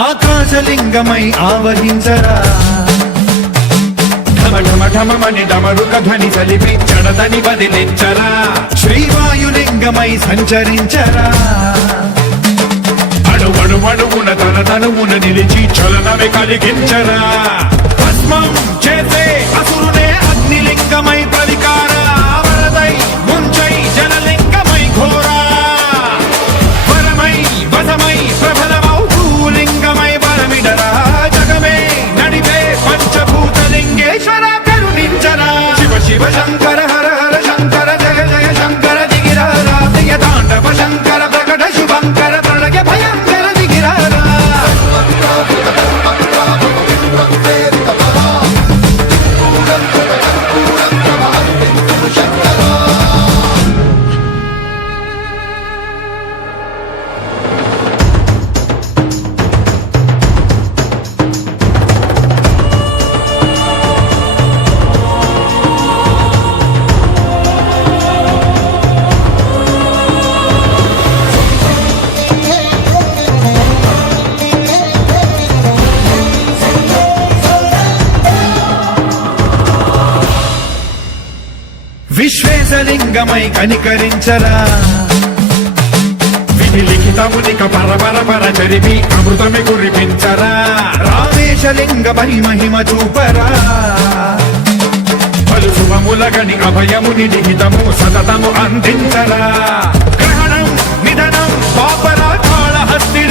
ఆకాశలింగమై ఆవహించరా ఢమఢమఢమని డమరుక ధ్వని సలిపి చడదని వదిలించరా శ్రీవాయులింగమై సంచరించరా అడుగడుగడుగున తన తనువున నిలిచి చలనమే కలిగించరా భస్మం చేసే అసురునే అగ్నిలింగమై ప్రవికార వరదై ముంచై జలలింగమై ఘోరా వరమై వసమై ప్రబలమౌ భూలింగమై వరమిడరా జగమే నడిపే పంచభూతలింగేశ్వర కరుణించరా శివ శివ శంకర హర హర శంకర జయ జయ శంకర దిగిరారా ప్రియ తాండవ శంకర ప్రకట శుభంకర ప్రళయ భయంకర దిగిరారా విశ్వేశలింగమై కనికరించరా విధి లిఖితమునిక పరపర చరిపి అమృతమి కురిపించరా రామేశలింగమై మహిమ చూపరా పలు శుభములగని అభయముని నిహితము సతతము అందించరా గ్రహణం నిధనం పాపరా కాళహస్తి